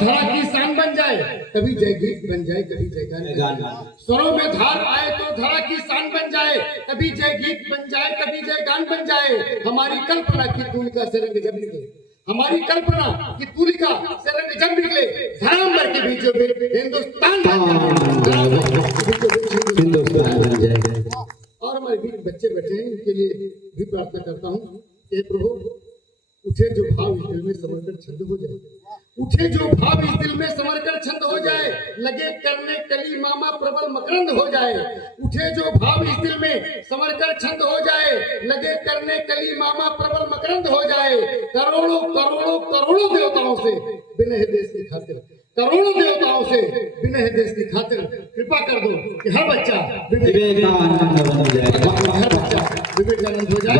धरा की शान बन जाए, कभी जय गीत बन जाए, कभी जय गान। स्वरों में धार आए तो धरा की शान बन जाए, कभी जय गीत बन जाए, कभी जय गान बन जाए। हमारी कल्पना की तूलिका से रंग जब निकले, हमारी कल्पना की तूलिका से रंग जब निकले, धराम्बर के बीचों में हिंदुस्तान बन जाए। और हमारे बीच बच्चे बैठे हैं, इनके लिए भी प्रार्थना करता हूँ कि प्रभु उठे जो भाव इस दिल में समरकर छंद हो जाए, उठे जो भाव इस दिल में समरकर छंद हो जाए, लगे करने कली मामा प्रबल मकरंद हो जाए। उठे जो भाव इस दिल में समरकर छंद हो जाए, लगे करने कली मामा प्रबल मकरंद हो जाए। करोड़ों करोड़ों करोड़ों देवताओं से बिना देश की खातिर, करोड़ों देवताओं से बिना देश की खातिर कृपा कर दो कि हर बच्चा विवेकानंद हो जाए, हर बच्चा विवेकानंद हो जाए।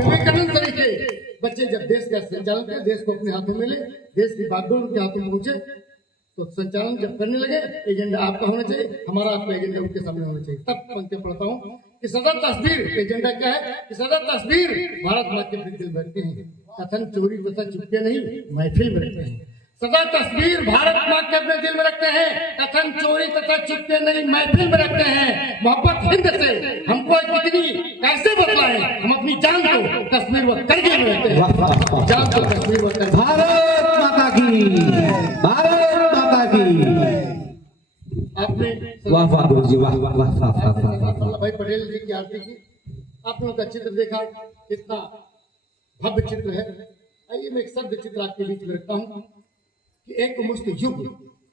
विवेकानंद तरीके बच्चे जब देश का संचालन करें, देश को अपने हाथों में ले, देश की बागडोर उनके हाथों में पहुंचे, तो संचालन जब करने लगे, एजेंडा आपका होना चाहिए, हमारा आपका एजेंडा उनके सामने होना चाहिए। तब पंक्ति पढ़ता हूँ कि सदा तस्वीर, एजेंडा क्या है कि सदा तस्वीर भारत माँ के दिल में रखते हैं, कथन चोरी तथा चुपके नहीं महफिल में रखते हैं। सदा तस्वीर भारत माँ के अपने दिल में रखते हैं, कथन चोरी तथा चुपके नहीं महफिल में रखते हैं। मोहब्बत हिंद से हमको कितनी कैसे बतलाएं, हम अपनी जान को तस्वीर व करके रहते हैं, जान को तस्वीर व करके। भारत माता की, भारत माता की। आपने वाह वाह गुरुजी, वाह वाह वाह वल्लभ भाई पटेल जी की आरती की, आपने उनका चित्र देखा, कितना भव्य चित्र है। आइए मैं एक शब्द चित्र आपके बीच में रखता हूँ कि एक मुष्ट युग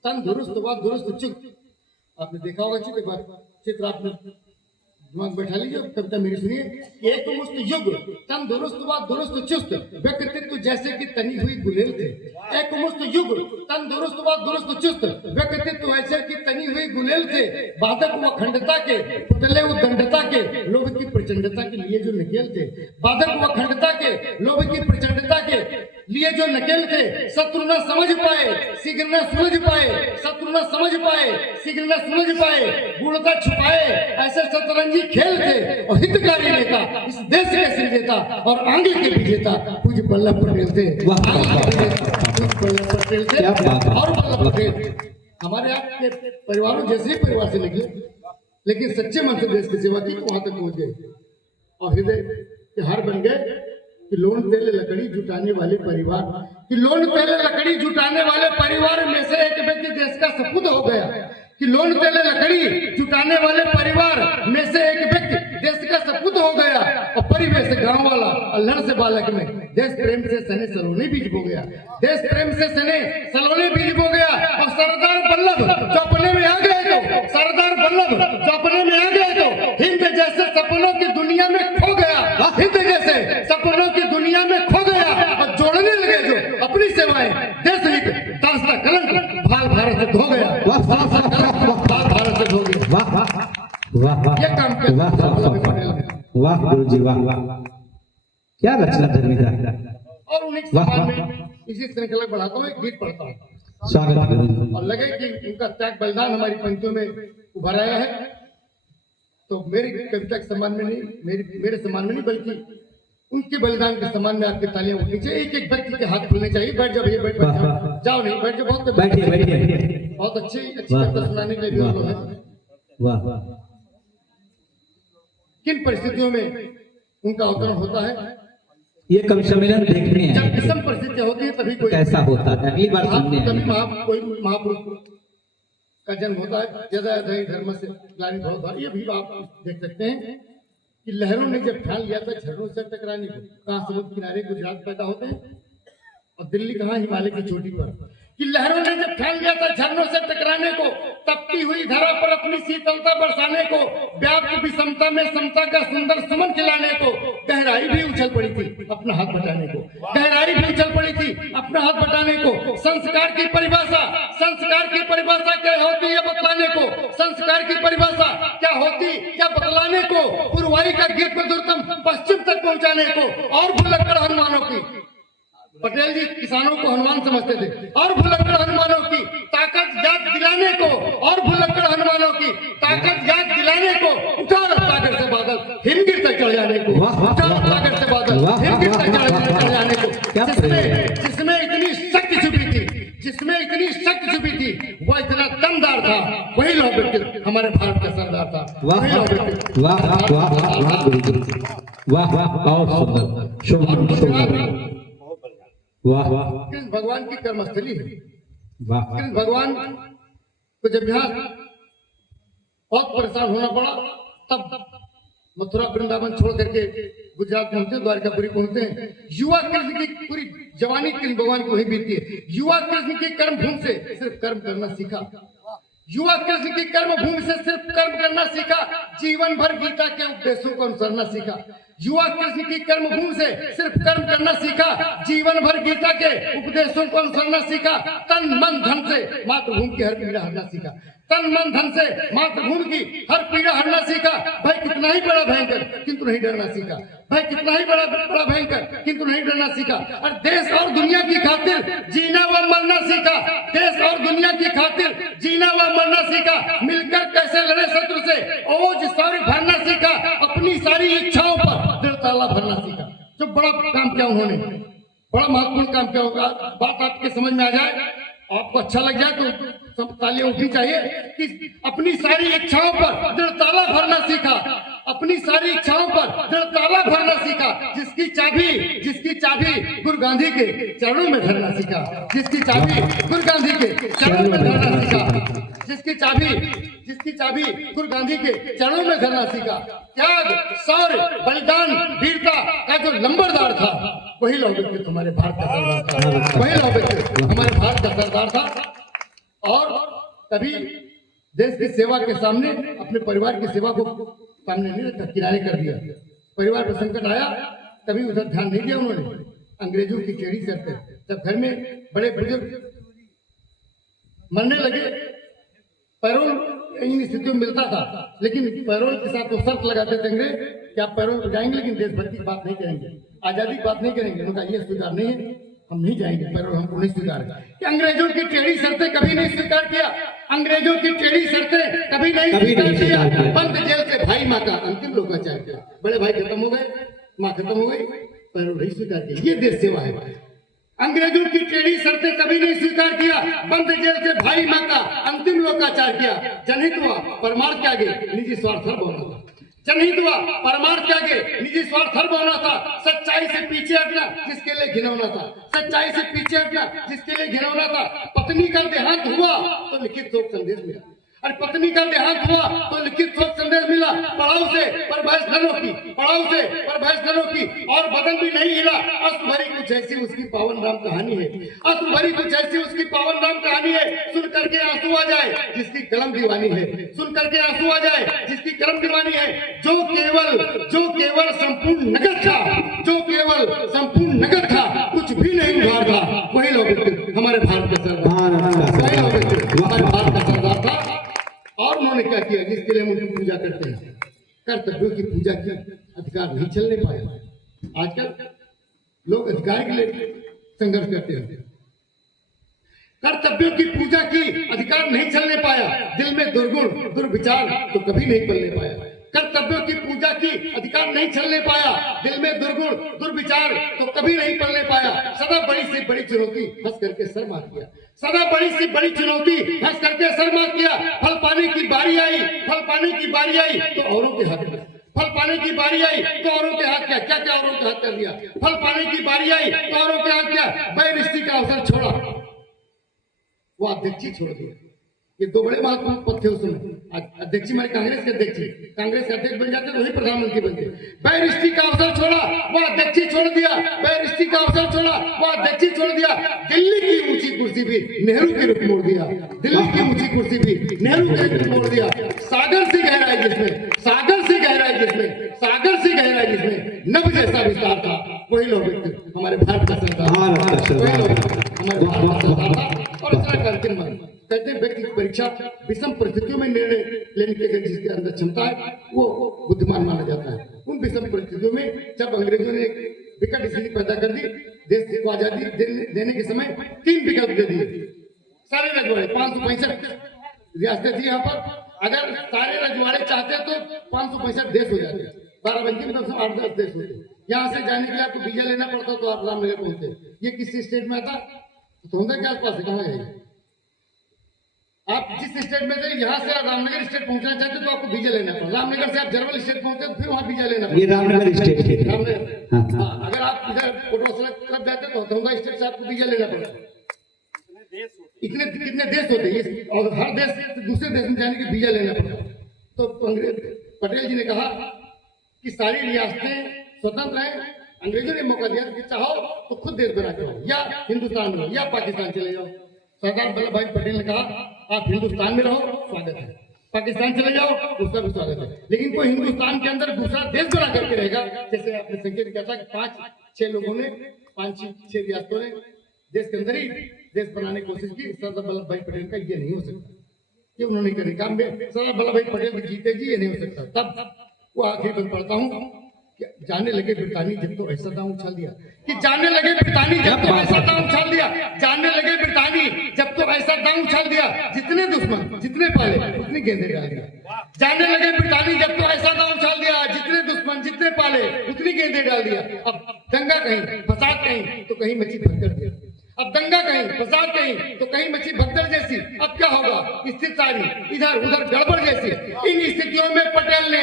तन दुरुस्त व दुरुस्त चुस्त। आपने देखा होगा चित्र आपने दिमाग बैठा लीजिए, कविता मेरी सुनिए। एक मुष्ट युग तन दुरुस्त व दुरुस्त चुस्त, व्यक्तित्व जैसे कि तनी हुई गुलेल थे। एक मुष्ट युग तन दुरुस्त व दुरुस्त चुस्त, व्यक्तित्व ऐसे कि तनी हुई गुलेल थे। बाधक व खंडता के पुतले उद्दंडता के, लोभ की प्रचंडता के लिए जो नकेल थे। बाधक व खंडता के, लोभ की प्रचंडता के लिए जो नकेल थे। शत्रु न समझ पाए, शीघ्र न सुलझ पाए, शत्रु न समझ पाए, शीघ्र न सुलझ पाए। गुणता छुपाए ऐसे शतरंजी खेल थे, और हितकारी नेता इस देश के सृजेता और आगे के विजेता पूज्य वल्लभ पटेल थे। वल्लभ पटेल थे और वल्लभ पटेल हमारे आपके परिवारों जैसे ही परिवार से निकले, लेकिन सच्चे मन से देश की सेवा की तो वहां तक पहुंच गए और हृदय के हार बन गए। कि लोन तेले लकड़ी जुटाने वाले परिवार, कि लोन तेले लकड़ी जुटाने वाले परिवार में से एक व्यक्ति देश का सपूत हो गया। कि लोन तेले लकड़ी जुटाने वाले परिवार में से एक व्यक्ति देश का सपूत हो गया। और परिवेश गांव वाला अल्हड़ से बालक में देश प्रेम से सने सलोने बीज बो गया, देश प्रेम से सने सलोने बीज बो गया। और सरदार वल्लभ जो अपने में आ गए तो, सरदार वल्लभ जो अपने में आ गए तो हिंद जैसे सपनों की दुनिया में खो गया, हिंद जैसे सपनों की दुनिया में खो गया। और जोड़ने लगे जो अपनी सेवाएं देश हित, दास्ता कलंक भाल भारत से धो गया, भारत से धो गया। वाह वाह वाह, ये काम किया वाह गुरुजी, वाह वाह, क्या रचना धर्मी था। और उन्हीं सवाल में इसी श्रृंखला बढ़ाता हूँ, एक गीत पढ़ता हूँ। स्वागत गुरुजी। और लगे कि उनका त्याग बलिदान हमारी पंक्तियों में उभर आया है, तो मेरी कविता के सम्मान में नहीं, मेरे सम्मान में नहीं, बल्कि उनके बलिदान के सम्मान में आपकी तालियां उठनी चाहिए। एक एक व्यक्ति के हाथ खुलने चाहिए। बैठ जाओ भैया, बैठ जाओ, जाओ नहीं बैठ जाओ, बहुत बैठिए बैठिए, बहुत अच्छी कविता सुनाने के लिए भी लोग हैं। वाह। किन परिस्थितियों में उनका अवतरण होता है? ये कवि सम्मेलन देखने जब हैं विषम परिस्थितियां होती है तभी कोई कैसा होता है, अगली बार सुनने तभी हैं। कोई महापुरुष का जन्म होता है। ज्यादा धर्म से ग्लानि भाव था, ये भी आप देख सकते हैं कि लहरों ने जब ठान लिया था झरनों से टकराने को। कहाँ समुद्र किनारे गुजरात पैदा होते हैं और दिल्ली कहाँ हिमालय की चोटी पर। कि लहरों ने जब ठान लिया था झरनों से टकराने को, तपती हुई धरा पर अपनी शीतलता बरसाने को, व्याप्त विषमता में समता का सुंदर सुमन खिलाने को। गहराई भी उछल पड़ी थी अपना हाथ बटाने को, गहराई भी उछल पड़ी थी अपना हाथ बटाने को। संस्कार की परिभाषा, संस्कार की परिभाषा क्या होती है बतलाने को, संस्कार की परिभाषा क्या होती क्या बतलाने को। पूर्वाई का गीत मधुरतम पश्चिम तक पहुंचाने को। और भुलक्कड़ हनुमानों की, पटेल जी किसानों को हनुमान समझते थे, और भुलक्कड़ हनुमानों की ताकत याद दिलाने को, और भुलक्कड़ हनुमानों की ताकत याद दिलाने को। उठा सागर से बादल हिमगिर तक चढ़ जाने को, उठा सागर से बादल हिमगिर तक चढ़ जाने को। जिसमें इतनी शक्ति छुपी थी, जिसमें इतनी शक्ति छुपी थी, वह इतना दमदार था, वही लौह व्यक्तित्व हमारे भारत का सरदार था। वाह वही लौह व्यक्तित्व। वाह वाह वाह वाह वाह गुरुजी, वाह वाह, बहुत सुंदर, शुभ शुभ, वाह वाह, कृष्ण भगवान की कर्मस्थली है। वाह कृष्ण भगवान को जब यहाँ बहुत परेशान होना पड़ा, तब मथुरा वृंदावन छोड़ करके गुजरात पहुंचे, द्वारकापुरी पहुंचते हैं। युवा कृष्ण की पूरी जवानी कृष्ण भगवान को ही बीतती है। युवा कृष्ण की कर्म भूमि से सिर्फ कर्म करना सीखा, युवा कृष्ण की कर्म भूमि से सिर्फ कर्म करना सीखा, जीवन भर गीता के उपदेशों को अनुसरना सीखा। युवा कृष्ण की कर्म भूमि से सिर्फ कर्म करना सीखा, जीवन भर गीता के उपदेशों को अनुसरना सीखा, तन मन धन से मातृभूमि की हर पीड़ा हरना सीखा, तन मन धन से मातृभूमि की हर पीड़ा हरना सीखा। भाई कितना ही बड़ा भयंकर किंतु नहीं डरना सीखा, भाई कितना ही बड़ा भयंकर किंतु नहीं डरना सीखा। और देश और दुनिया की खातिर जीना व मरना सीखा, देश और दुनिया की खातिर जीना व मरना सीखा। मिलकर कैसे लड़े शत्रु से ओज शौर्य भरना सीखा, अपनी सारी इच्छाओं पर दृढ़ता भरना सीखा। जो बड़ा काम किया उन्होंने, बड़ा महत्वपूर्ण काम किया होगा। बात आपके समझ में आ जाए, आपको अच्छा लग जाए तो सब तालियां उठनी चाहिए कि अपनी सारी इच्छाओं पर दृढ़ता भरना सीखा, अपनी सारी इच्छाओं पर दृढ़ता भरना सीखा। जिसकी चाबी गुरु गांधी के चरणों में धरना सीखा, जिसकी चाबी गुरु गांधी के चरणों में धरना सीखा, जिसकी चाबी गुरु गांधी के चरणों में धरना सीखा। त्याग, शौर्य, बलिदान, वीरता का जो लंबरदार था, वही लौह व्यक्तित्व हमारे भारत का सरदार था, वही लौह व्यक्तित्व हमारे भारत का सरदार था। और कभी देश की सेवा के सामने अपने परिवार की सेवा को सामने नहीं रखा, किनारे कर दिया। परिवार पर संकट आया, कभी उधर ध्यान नहीं दिया उन्होंने। अंग्रेजों की टेढ़ी करते, जब घर में बड़े बुजुर्ग मरने लगे, पैरोल इन स्थितियों में मिलता था, लेकिन पैरोल के साथ वो शर्त लगाते थे अंग्रेज कि आप पैरोल पर जाएंगे लेकिन देशभक्ति की बात नहीं करेंगे, आजादी की बात नहीं करेंगे। उनका ये स्वीकार नहीं है, हम नहीं जाएंगे, पैरोल हमको नहीं स्वीकार है। कि अंग्रेजों की टेढ़ी शर्तें कभी नहीं स्वीकार किया, अंग्रेजों की टेढ़ी शर्तें कभी नहीं स्वीकार किया। बंद जेल से भाई माँ का अंतिम लोकाचार किया, बड़े भाई खत्म हो गए, माँ खत्म हो गई, पैरोल नहीं स्वीकार किया। ये देश सेवा है। अंग्रेजों की टेढ़ी शर्तें कभी नहीं स्वीकार किया, बंद जेल से भाई माँ का अंतिम लोकाचार किया। जनहित हुआ परमार्थ के आगे निजी स्वार्थ होना था, जनहित हुआ परमार्थ के आगे निजी स्वार्थ होना था। सच्चाई से पीछे हटना जिसके लिए घिनौना था, सच्चाई से पीछे हटना जिसके लिए घिनौना था। पत्नी का देहांत हुआ तो लिखित शोक संदेश मिला, और पत्नी का देहांत हुआ तो लिखित शोक संदेश मिला। पड़ाव से पर बहस न रोकी, पड़ाव से पर बहस न रोकी, और बदन भी नहीं हिला। अश्रु भरी कुछ ऐसी उसकी पावन राम कहानी है, अश्रु भरी कुछ ऐसी उसकी पावन राम कहानी है। सुन करके आंसू आ जाए जिसकी कलम दीवानी है, सुन करके आंसू आ जाए जिसकी कलम दीवानी है। जो केवल संपूर्ण नगद था, जो केवल संपूर्ण नगद था, कुछ भी नहीं उधार था, वही लौह व्यक्तित्व हमारे भारत का सरदार, वही लौह व्यक्तित्व हमारे भारत का सरदार था। और उन्होंने क्या किया जिसके लिए हम उनकी पूजा करते हैं? कर्तव्यों की पूजा की, अधिकार नहीं चलने पाया। आजकल लोग अधिकार के लिए संघर्ष करते हैं। कर्तव्यों की पूजा की, अधिकार नहीं चलने पाया। दिल में दुर्गुण दुर्विचार तो कभी नहीं पलने पाया। कर्तव्यों की पूजा की, अधिकार नहीं चलने पाया। दिल में दुर्गुण दुर्विचार तो कभी नहीं पलने पाया। सदा बड़ी से बड़ी चुनौती हंस करके सर मार दिया, सदा बड़ी से बड़ी चुनौती हंस करके सर मार दिया। फल पाने की बारी आई, फल पाने की बारी आई तो औरों के हाथ में, फल पाने की बारी आई तो औरों के हाथ क्या क्या क्या औरों के हाथ कर दिया। फल पाने की बारी आई तो औरों के हाथ क्या, बैरिस्टी का अवसर छोड़ा, वो अध्यक्षी छोड़ दिया। ये दो बड़े महत्वपूर्ण पद थे उसमें। अध्यक्ष हमारे कांग्रेस के अध्यक्ष, कांग्रेस के अध्यक्ष बन जाते तो वही प्रधानमंत्री बनते। बैरिस्टी का अवसर छोड़ा, वो अध्यक्षी छोड़ दिया। बैरिस्टी का अवसर छोड़ा, वो अध्यक्षी छोड़ दिया। दिल्ली की ऊंची कुर्सी भी नेहरू के रूप मोड़ दिया, दिल्ली की ऊंची कुर्सी भी नेहरू के रूप मोड़ दिया। सागर से गहराई जिसमें, सागर से गहराई जिसमें, सागर से गहराई जिसमें नभ जैसा विस्तार था, वही लोग हमारे भारत का सरदार, वही लोग हमारे भारत का सरदार था। और इतना करके कहते हैं व्यक्ति की परीक्षा विषम परिस्थितियों में निर्णय लेने के जिसके अंदर क्षमता है वो बुद्धिमान माना जाता है। उन विषम परिस्थितियों में जब अंग्रेजों ने विकट स्थिति पैदा कर दी, देश को आजादी देने के समय 3 विकल्प दे दिए सारे रजवाड़े। 565 रियासतें थी यहाँ पर, अगर सारे रजवाड़े चाहते तो 565 देश हो जाते, बाराबंकी में 8-10 देश होते। यहाँ से जाने के लिए आपको वीजा लेना पड़ता तो आप रामनगर पहुंचते। ये किसी स्टेट में आता तो होंगे के आसपास कहाँ गए, आप जिस स्टेट में थे, यहाँ से आप रामनगर स्टेट पहुंचना चाहते तो आपको वीजा लेना पड़ेगा। रामनगर से आप जरवल स्टेट पहुंचते तो फिर वहाँ वीजा लेना ये रामनगर स्टेट के थे। रामनगर। हाँ, हाँ, अगर आप इधर कोटवासला तरफ जाते तो दौंगा स्टेट से आपको वीजा लेना पड़ेगा। इतने कितने देश होते हैं और हर देश से दूसरे देश में जाने के वीजा लेना पड़ता है। तो पटेल जी ने कहा कि सारी रियासतें स्वतंत्र हैं। अंग्रेजों ने मौका दिया कि चाहो तो खुद देश बना के या हिंदुस्तान में या पाकिस्तान चले जाओ। सरदार वल्लभ भाई पटेल ने कहा आप हिंदुस्तान में रहो, स्वागत है। पाकिस्तान चले जाओ, उसका भी स्वागत है। लेकिन कोई हिंदुस्तान के अंदर दूसरा देश बना करके रहेगा, जैसे आपने संकेत किया था कि 5-6 लोगों ने 5-6 रियासतों ने देश के अंदर ही देश बनाने की कोशिश की। सरदार वल्लभ भाई पटेल का ये नहीं हो सकता, ये उन्होंने करी काम में। सरदार वल्लभ भाई पटेल की जीते जी ये नहीं हो सकता। तब वो आखिर में पढ़ता हूँ कि जाने लगे ब्रिटानी जब तो ऐसा दांव उछाल दिया, कि जाने लगे ब्रिटानी जब तो ऐसा दांव उछाल दिया, जाने लगे ब्रिटानी जब तो ऐसा दांव उछाल दिया, जितने दुश्मन जितने पाले उतनी गेंदे डाल दिया। जाने लगे ब्रिटानी जब तो ऐसा दांव उछाल दिया, जितने दुश्मन जितने पाले उतनी गेंदे डाल दिया। अब दंगा कहीं, फसाद कहीं तो कहीं मची भगदड़ दिया। अब दंगा कहीं, फसाद कहीं तो कहीं मची भगदड़ जैसी। अब क्या होगा, स्थिति सारी इधर उधर गड़बड़ जैसी। इन स्थितियों में पटेल ने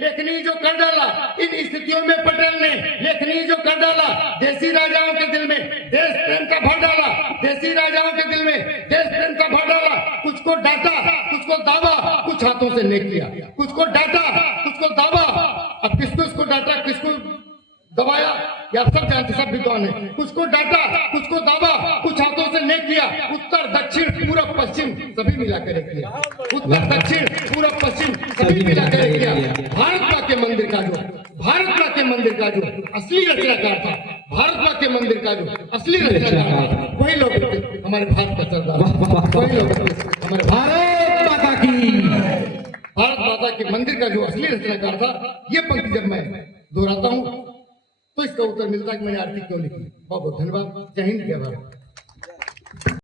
लेखनी जो कर डाला, इन स्थितियों में पटेल ने लेखनी जो कर डाला, देसी राजाओं के दिल में देश प्रेम का भर डाला, देसी राजाओं के दिल में देश प्रेम का भर डाला। कुछ को डांटा, कुछ को दावा, कुछ हाथों से नेक किया। कुछ को डांटा, कुछ को दावा। अब किसको डांटा, किसको दबाया, ये आप सब जानते, सब विद्वान है। कुछ को डांटा, कुछ को दावा, कुछ हाथों से नेक किया। उत्तर दक्षिण पूरब पश्चिम सभी मिलाकर किया। उत्तर दक्षिण पूरब पश्चिम सभी मिलाकर किया। भारत माँ के मंदिर का जो असली रचनाकार था, भारत माँ के मंदिर का जो असली रचनाकार था, वही लोग थे हमारे भारत का सरदार, वही लोग थे हमारे भारत माता की। भारत माता के मंदिर का जो असली रचनाकार था। ये पंक्ति जब मैं दोहराता हूँ तो इसका उत्तर मिलता है कि मैंने आरती क्यों लिखी। बहुत बहुत धन्यवाद। जय हिंद, जय भारत।